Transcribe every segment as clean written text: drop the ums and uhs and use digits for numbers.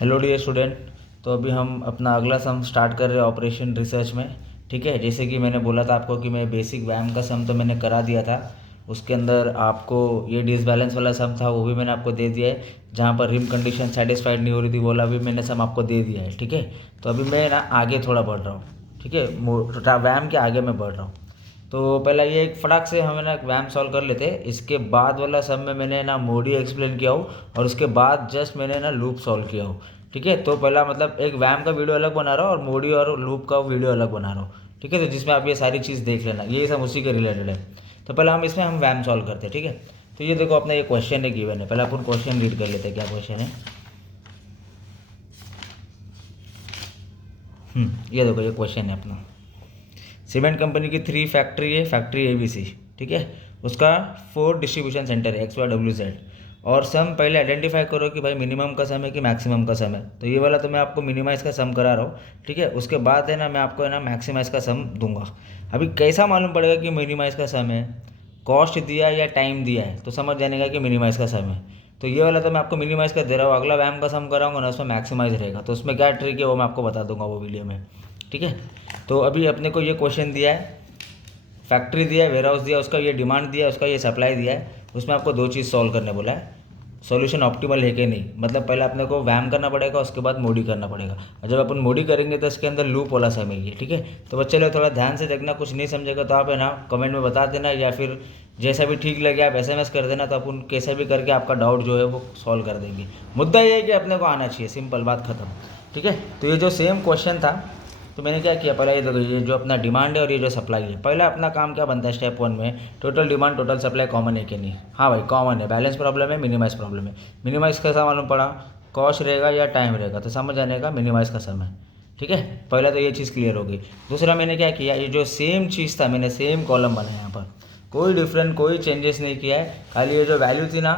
Hello dear student. तो अभी हम अपना अगला सम स्टार्ट कर रहे हैं ऑपरेशन रिसर्च में। ठीक है, जैसे कि मैंने बोला था आपको कि मैं बेसिक व्यायाम का सम तो मैंने करा दिया था। उसके अंदर आपको ये डिसबैलेंस वाला सम था वो भी मैंने आपको दे दिया है। जहाँ पर रिम कंडीशन सेटिस्फाइड नहीं हो रही थी वो वाला भी मैंने सम आपको दे दिया है। ठीक है, तो अभी मैं ना आगे थोड़ा बढ़ रहा हूँ। ठीक है, व्यायाम के आगे मैं बढ़ रहा हूँ। तो पहला ये एक फटाक से हमें ना व्यायाम सॉल्व कर लेते। इसके बाद वाला सब में मैंने ना मोडी एक्सप्लेन किया हो और उसके बाद जस्ट मैंने ना लूप सॉल्व किया हो। ठीक है, तो पहला मतलब एक व्यायाम का वीडियो अलग बना रहा हूँ और मोडी और लूप का वीडियो अलग बना रहा हूँ। ठीक है, तो जिसमें आप ये सारी चीज़ देख लेना, ये सब उसी के रिलेटेड है। तो पहले हम व्यायाम सॉल्व करते हैं। ठीक है, तो ये देखो अपना ये क्वेश्चन है गिवन है। पहले अपन क्वेश्चन रीड कर लेते हैं, क्या क्वेश्चन है। ये देखो ये क्वेश्चन है अपना। सीमेंट कंपनी की 3 फैक्ट्री है, फैक्ट्री ABC। ठीक है, उसका 4 डिस्ट्रीब्यूशन सेंटर है XYWZ। और सम पहले आइडेंटिफाई करो कि भाई मिनिमम का सम है कि मैक्सिमम का सम है। तो ये वाला तो मैं आपको मिनिमाइज़ का सम करा रहा हूँ। ठीक है, उसके बाद है ना मैं आपको है ना मैक्सिमाइज़ का सम दूंगा। अभी कैसा मालूम पड़ेगा कि मिनिमाइज़ का सम है, कॉस्ट दिया या टाइम दिया है, तो समझ जाने का कि मिनिमाइज़ का सम है। तो ये वाला तो मैं आपको मिनिमाइज़ कर दे रहा हूँ। अगला व्यायाम का सम कराऊंगा ना उसमें मैक्सिमाइज रहेगा। तो उसमें क्या ट्रिक है वो मैं आपको बता दूंगा वो वीडियो में। ठीक है, तो अभी अपने को ये क्वेश्चन दिया है, फैक्ट्री दिया है, वेयर हाउस दिया है, उसका ये डिमांड दिया है, उसका ये सप्लाई दिया है। उसमें आपको 2 चीज़ सॉल्व करने बोला है, सॉल्यूशन ऑप्टिमल है कि नहीं। मतलब पहले अपने को व्यायाम करना पड़ेगा, उसके बाद मोडी करना पड़ेगा। और जब अपन मोडी करेंगे तो इसके अंदर लूप वाला समय ये। ठीक है, तो बच्चे लोग थोड़ा ध्यान से देखना, कुछ नहीं समझेगा तो आप है ना कमेंट में बता देना, या फिर जैसा भी ठीक लगे आप SMS कर देना। तो अपन कैसे भी करके आपका डाउट जो है वो सॉल्व कर देंगे। मुद्दा ये है कि अपने को आना चाहिए, सिंपल बात खत्म। ठीक है, तो ये जो सेम क्वेश्चन था, तो मैंने क्या किया, पहले ये देखो ये जो अपना डिमांड है और ये जो सप्लाई है। पहले अपना काम क्या बनता है स्टेप 1 में, total demand total supply common है कि नहीं। हाँ भाई कॉमन है, बैलेंस प्रॉब्लम है, मिनिमाइज प्रॉब्लम है। मिनिमाइज कैसा मालूम पड़ा, कॉस्ट रहेगा या टाइम रहेगा, तो समझ जाने का मिनिमाइज का समय। ठीक है, पहले तो ये चीज़ क्लियर हो गई। दूसरा मैंने क्या किया, ये जो सेम चीज़ था मैंने सेम कॉलम बनाया यहाँ पर, कोई डिफरेंट कोई चेंजेस नहीं किया है। खाली ये जो वैल्यू थी ना,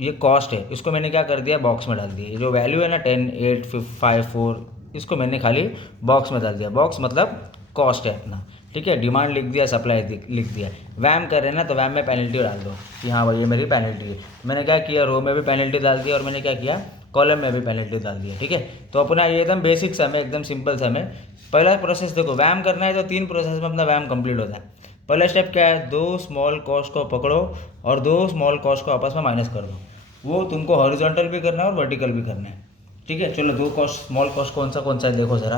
ये कॉस्ट है, इसको मैंने क्या कर दिया बॉक्स में डाल दिया। ये जो वैल्यू है ना 10, 8, 5, 4, इसको मैंने खाली बॉक्स में डाल दिया। बॉक्स मतलब कॉस्ट है अपना। ठीक है, डिमांड लिख दिया, सप्लाई लिख दिया। वैम कर रहे हैं ना, तो वैम में पेनल्टी डाल दो कि हाँ भाई ये मेरी पेनल्टी है। मैंने क्या किया, रो में भी पेनल्टी डाल दिया और मैंने क्या किया, कॉलम में भी पेनल्टी डाल दिया। ठीक है, तो अपना ये एकदम बेसिक सम है, एकदम सिंपल सम है। पहला प्रोसेस देखो, वैम करना है तो 3 प्रोसेस में अपना वैम कंप्लीट होता है। पहला स्टेप क्या है, 2 स्मॉल कॉस्ट को पकड़ो और 2 स्मॉल कॉस्ट को आपस में माइनस कर दो। वो तुमको हॉरिजॉन्टल भी करना है और वर्टिकल भी करना है। ठीक है, चलो 2 कॉस्ट, स्मॉल कॉस्ट कौन सा है देखो ज़रा,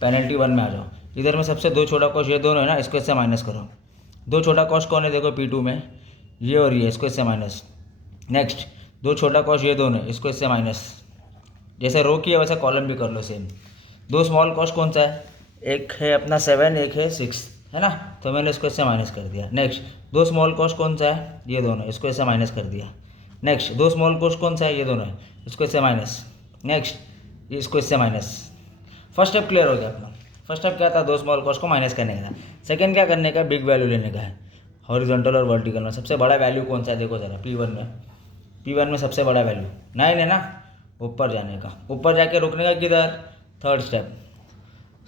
पेनल्टी 1 में आ जाओ। इधर में सबसे 2 छोटा कॉस्ट ये दोनों है ना, इसको इससे माइनस करो। 2 छोटा कॉस्ट कौन है देखो P2 में, ये और ये, इसको इससे माइनस। नेक्स्ट 2 छोटा कॉस्ट ये दोनों है, इसको इससे माइनस। जैसे रो किया वैसा कॉलम भी कर लो सेम। 2 स्मॉल कॉस्ट कौन सा है, एक है अपना 7, एक है 6, है ना, तो मैंने इसको इससे माइनस कर दिया। नेक्स्ट 2 स्मॉल कॉस्ट कौन सा है, ये दोनों, इसको इससे माइनस कर दिया। नेक्स्ट 2 स्मॉल कॉस्ट कौन सा है, ये दोनों है, इसको इससे माइनस। नेक्स्ट इसको इससे माइनस। फर्स्ट स्टेप क्लियर हो गया अपना। फर्स्ट स्टेप क्या था, 2 स्मॉल कॉस्ट को माइनस करने का था। सेकंड क्या करने का, बिग वैल्यू लेने का है। हॉरिजॉन्टल और वर्टिकल में सबसे बड़ा वैल्यू कौन सा है देखो ज़रा, P1 में सबसे बड़ा वैल्यू 9 है ना, ऊपर जाने का। ऊपर जाके रुकने का किधर, थर्ड स्टेप,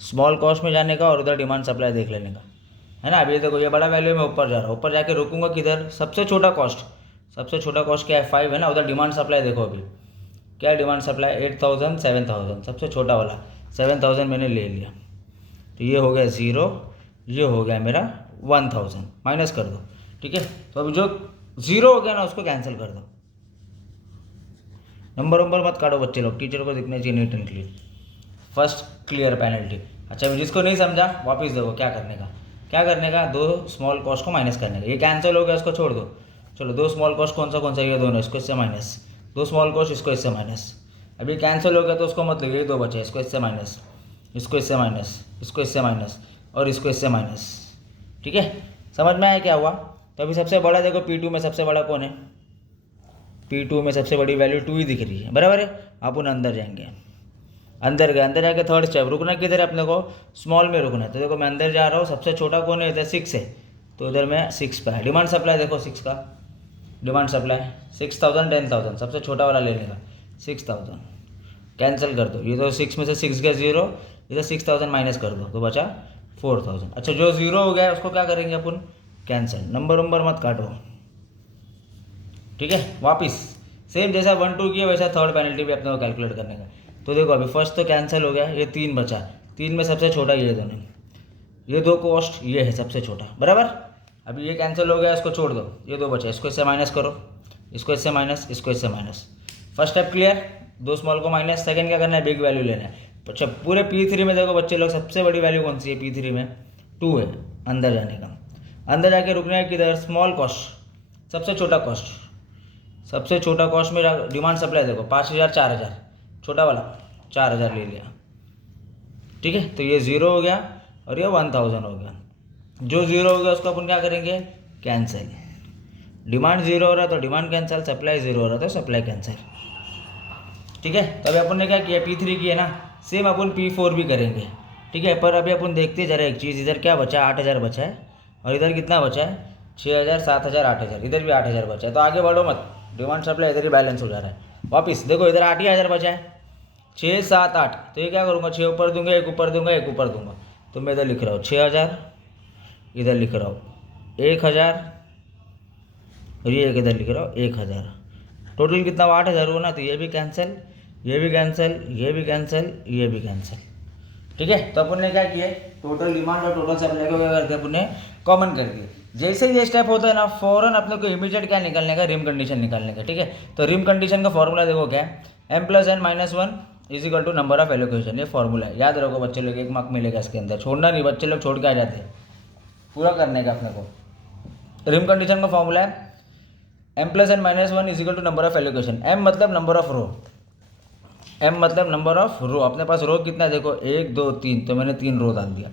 स्मॉल कॉस्ट में जाने का और उधर डिमांड सप्लाई देख लेने का, है ना। अभी देखो ये बड़ा वैल्यू में ऊपर जा रहा हूँ, ऊपर जाके रुकूंगा किधर, सबसे छोटा कॉस्ट। सबसे छोटा कॉस्ट क्या है, 5 है ना। उधर डिमांड सप्लाई देखो, अभी क्या है डिमांड सप्लाई, 8000, 7000, सबसे छोटा वाला 7000 मैंने ले लिया। तो ये हो गया 0, ये हो गया मेरा 1000, माइनस कर दो। ठीक है, तो अब जो 0 हो गया ना उसको कैंसिल कर दो। नंबर मत काटो बच्चे लोग, टीचर को दिखना चाहिए neat and clean. First clear penalty. अच्छा जिसको नहीं समझा वापस देखो क्या करने का, 2 स्मॉल कॉस्ट को माइनस करने का। ये कैंसिल हो गया, इसको छोड़ दो। चलो 2 स्मॉल कॉस्ट कौन सा, ये दोनों, इसको इससे माइनस। 2 स्मॉल कॉस्ट, इसको इससे माइनस। अभी कैंसिल हो गया तो उसको मत लो, ये 2 बचे, इसको इससे माइनस, इसको इससे माइनस, इसको इससे माइनस और इसको इससे माइनस। ठीक है, समझ में आया क्या हुआ। तो अभी सबसे बड़ा देखो P2 में सबसे बड़ा कौन है, P2 में सबसे बड़ी वैल्यू 2 ही दिख रही है, बराबर है। अपन अंदर जाएंगे, अंदर गए, अंदर जाके थर्ड स्टेप, रुकना किधर है अपने को, स्मॉल में रुकना है। तो देखो मैं अंदर जा रहा हूँ, सबसे छोटा कौन है इधर, 6 है, तो इधर मैं 6 पर है। डिमांड सप्लाई देखो 6 का, डिमांड सप्लाई 6000, 10000, सबसे छोटा वाला लेने का 6000, कैंसिल कर दो। ये तो 6 में से 6 गया 0, इधर 6000 माइनस कर दो तो बचा 4000। अच्छा जो 0 हो गया उसको क्या करेंगे अपन, कैंसिल। नंबर मत काटो। ठीक है, वापिस सेम जैसा 1 2 किया वैसा थर्ड पेनल्टी भी अपने को कैलकुलेट करने का। तो देखो अभी फर्स्ट तो कैंसिल हो गया, ये 3 बचा, 3 में सबसे छोटा ये दोनों, ये 2 कॉस्ट ये है सबसे छोटा, बराबर। अभी ये कैंसिल हो गया, इसको छोड़ दो, ये 2 बचा, इसको इससे माइनस करो, इसको इससे माइनस, इसको इससे minus. First step clear, 2 small को माइनस। सेकंड क्या करना है, बिग वैल्यू लेना है। अच्छा पूरे P3 में देखो बच्चे लोग, सबसे बड़ी वैल्यू कौन सी है P3 में, 2 है। अंदर जाने का, अंदर जाके रुकना है किधर, स्मॉल कॉस्ट, सबसे छोटा कॉस्ट, सबसे छोटा कॉस्ट में डिमांड सप्लाई देखो 5000 4000, छोटा वाला 4000 ले लिया, ठीक है। तो ये 0 हो गया और ये 1000 हो गया। जो 0 हो गया उसको अपन क्या करेंगे, कैंसिल। डिमांड 0 हो रहा तो डिमांड कैंसिल, सप्लाई 0 हो रहा तो सप्लाई कैंसिल, ठीक है। तो अभी अपन ने क्या किया, P3 की है ना, सेम अपन P4 भी करेंगे, ठीक है। पर अभी अपन देखते जरा एक चीज़, इधर क्या बचा, 8000 बचा है, और इधर कितना बचा है, 6000 7000 8000, इधर भी 8000 बचा है। तो आगे बढ़ो मत, डिमांड सप्लाई इधर ही बैलेंस हो जा रहा है। वापिस देखो इधर 8000 बचा है, 6 7 8, तो ये क्या करूँगा, 6 ऊपर दूंगा, 1 ऊपर दूंगा, 1 ऊपर दूंगा। तो मैं इधर लिख रहा हूँ 6000, इधर लिख रहा हूँ 1000, और ये एक इधर लिख रहा हूँ 1000। टोटल कितना 8000 हो ना, तो ये भी कैंसिल, ये भी कैंसिल, ये भी कैंसिल, ये भी कैंसिल, ठीक है। तो अपन ने क्या किया, टोटल डिमांड और टोटल सप्लाई को क्या करते हैं अपन ने, कॉमन कर दिया। जैसे ही ये स्टेप होता है ना, फौरन अपने को इमीडिएट क्या निकालने का, रिम कंडीशन निकालने का, ठीक है। तो रिम कंडीशन का फॉर्मूला देखो क्या है, m+n-1 equal to number of allocation, ये फॉर्मूला है, याद रखो बच्चे लोग, 1 मार्क मिलेगा इसके अंदर, छोड़ना नहीं, बच्चे लोग छोड़ के आ जाते हैं, पूरा करने का अपने को। रिम कंडीशन का फॉर्मूला है m+n-1 equal to number of allocation. m मतलब नंबर ऑफ रो, m मतलब नंबर ऑफ रो, अपने पास रो कितना है देखो, 1 2 3, तो मैंने 3 रो डाल दिया।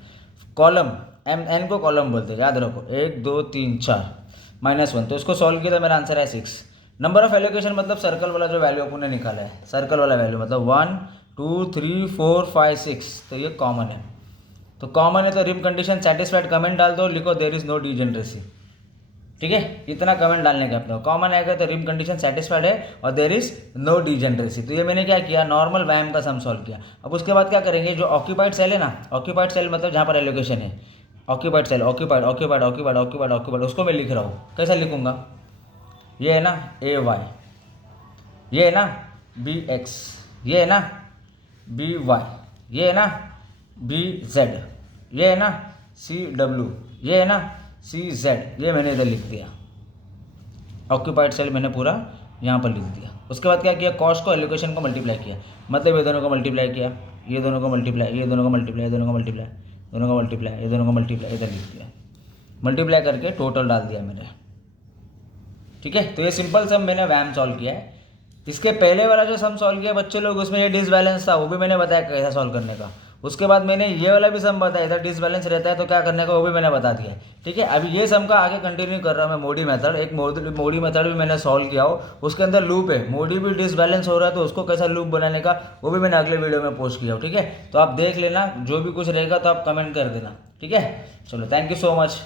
कॉलम, n को कॉलम बोलते हैं, याद रखो, 1 2 3 4 -1, तो इसको सॉल्व किया तो मेरा आंसर है 6। नंबर ऑफ एलोकेशन मतलब सर्कल वाला जो वैल्यू अपन ने निकाला है, सर्कल वाला वैल्यू मतलब 1 2 3 4 5 6, तो ये कॉमन है। तो कॉमन है तो रिम कंडीशन सेटिस्फाइड कमेंट डाल दो, लिखो देयर इज नो डीजेनरेसी, ठीक है। इतना कमेंट डालने का अपने को, कॉमन आएगा तो रिम कंडीशन सेटिस्फाइड है और देयर इज नो डीजेनरेसी। तो ये मैंने क्या किया, नॉर्मल वैम का सम सॉल्व किया। अब उसके बाद क्या करेंगे, जो ऑक्यूपाइड सेल है ना, ऑक्यूपाइड सेल मतलब जहाँ पर एलोकेशन है, occupied cell, occupied occupied occupied occupied occupied, उसको मैं लिख रहा हूँ, कैसा लिखूंगा, ये है ना AY, ये है ना BX, ये है ना BY, ये है ना BZ, ये है ना CW, ये है ना CZ, ये मैंने इधर लिख दिया, ऑक्यूपाइड सेल मैंने पूरा यहाँ पर लिख दिया। उसके बाद क्या किया, कॉस्ट को एलोकेशन को मल्टीप्लाई किया, मतलब ये दोनों को मल्टीप्लाई किया, ये दोनों को मल्टीप्लाई, ये दोनों को मल्टीप्लाई, ये दोनों को मल्टीप्लाई, दोनों को मल्टीप्लाई, ये दोनों को मल्टीप्लाई, इधर लिख दिया, मल्टीप्लाई करके टोटल डाल दिया मैंने, ठीक है। तो ये सिंपल सम मैंने वैम सॉल्व किया है। इसके पहले वाला जो सम सॉल्व किया बच्चे लोग, उसमें ये डिसबैलेंस था, वो भी मैंने बताया कैसा सॉल्व करने का। उसके बाद मैंने ये वाला भी सम बताया, इधर डिसबैलेंस रहता है तो क्या करने का, वो भी मैंने बता दिया, ठीक है। अभी ये सम का आगे कंटिन्यू कर रहा हूँ मैं, मोडी मेथड, एक मोडी मेथड भी मैंने सॉल्व किया हो, उसके अंदर लूप है, मोडी भी डिसबैलेंस हो रहा है तो उसको कैसा लूप बनाने का, वो भी मैंने अगले वीडियो में पोस्ट किया हो, ठीक है। तो आप देख लेना, जो भी कुछ रहेगा तो आप कमेंट कर देना, ठीक है। चलो थैंक यू सो मच।